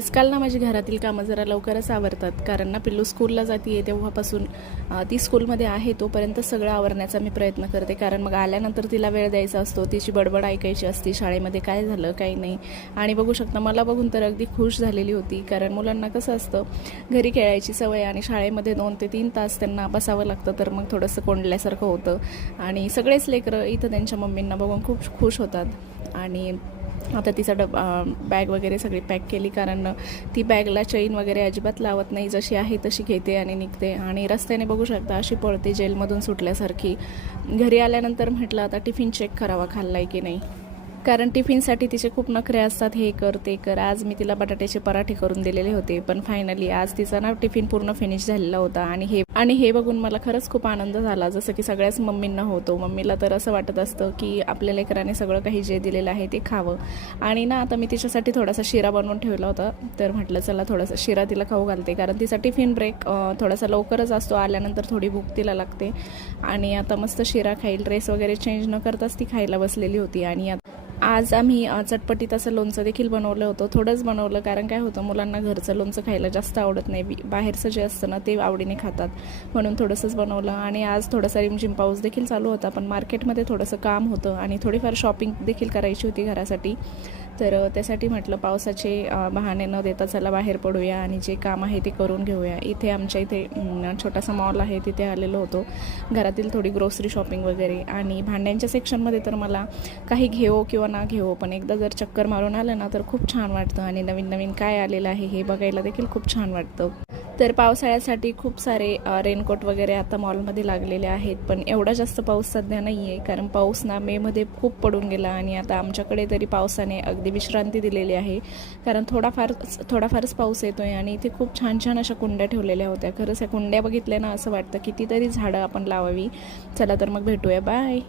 आजकाल ना माझी घरातील कामं जरा लवकरच आवरतात. कारण ना पिल्लू स्कूलला जाते तेव्हापासून ती स्कूलमध्ये आहे तोपर्यंत सगळं आवरण्याचा मी प्रयत्न करते. कारण मग आल्यानंतर तिला वेळ द्यायचा असतो. तिची बडबड ऐकायची असती. शाळेमध्ये काय झालं काय नाही. आणि बघू शकता मला बघून तर अगदी खुश झालेली होती. कारण मुलांना कसं असतं घरी खेळायची सवय आणि शाळेमध्ये दोन ते तीन तास त्यांना बसावं लागतं तर मग थोडंसं कोंडल्यासारखं होतं. आणि सगळेच लेकरं इथं त्यांच्या मम्मींना बघून खूप खुश होतात. आणि आता तिचा डब बॅग वगैरे सगळी पॅक केली कारण ती बॅगला चैन वगैरे अजिबात लावत नाही. जशी आहे तशी घेते आणि निघते. आणि रस्त्याने बघू शकता अशी पळते जेलमधून सुटल्यासारखी. घरी आल्यानंतर म्हटलं आता टिफिन चेक करावा खाल्लाय की नाही. कारण टिफिनसाठी तिचे खूप नखरे असतात हे कर ते कर. आज मी तिला बटाट्याचे पराठे करून दिलेले होते पण फायनली आज तिचा ना टिफिन पूर्ण फिनिश झालेला होता. आणि हे आणि हे बघून मला खरंच खूप आनंद झाला. जसं की सगळ्याच मम्मींना होतो. मम्मीला तर असं वाटत असतं की आपल्या लेकराने सगळं काही जे दिलेलं आहे ते खावं. आणि ना आता मी तिच्यासाठी थोडासा शिरा बनवून ठेवला होता. तर म्हटलं चला थोडासा शिरा तिला खाऊ घालते. कारण तिचा टिफिन ब्रेक थोडासा लवकरच असतो. आल्यानंतर थोडी भूक तिला लागते. आणि आता मस्त शिरा खाईल. ड्रेस वगैरे चेंज न करताच ती खायला बसलेली होती. आणि आता आज आम्ही चटपटीत असं लोणचं देखील बनवलं होतं थोडंच बनवलं कारण काय होतं मुलांना घरचं लोणचं खायला जास्त आवडत नाही. बाहेरचं जे असतं ना ते आवडीने खातात. म्हणून थोडंसंच बनवलं आणि आज थोडासा रिमझिम पाऊस देखील चालू होता पण मार्केटमध्ये थोडंसं काम होतं आणि थोडीफार शॉपिंग देखील करायची होती घरासाठी. तर त्यासाठी म्हटलं पावसाचे बहाणे न देता चला बाहेर पडूया आणि जे काम आहे ते करून घेऊया. इथे आमच्या इथे छोटासा मॉल आहे तिथे आलेलो होतो. घरातील थोडी ग्रोसरी शॉपिंग वगैरे आणि भांड्यांच्या सेक्शनमध्ये तर मला काही घेऊ किंवा ना घेऊ. पण एकदा जर चक्कर मारून आलं ना तर खूप छान वाटतं. आणि नवीन नवीन काय आलेलं आहे हे बघायला देखील खूप छान वाटतं. तर पावसाळ्यासाठी खूप सारे रेनकोट वगैरे आता मॉलमध्ये लागलेले आहेत. पण एवढा जास्त पाऊस सध्या नाही आहे कारण पाऊस ना मेमध्ये खूप पडून गेला. आणि आता आमच्याकडे तरी पावसाने अगदी विश्रांती दिलेली आहे. कारण थोडाफार थोडाफारच पाऊस येतो आहे आणि इथे खूप छान छान अशा कुंड्या ठेवलेल्या होत्या. खरंच या कुंड्या बघितल्या ना असं वाटतं कितीतरी झाडं आपण लावावी. चला तर मग भेटूया. बाय!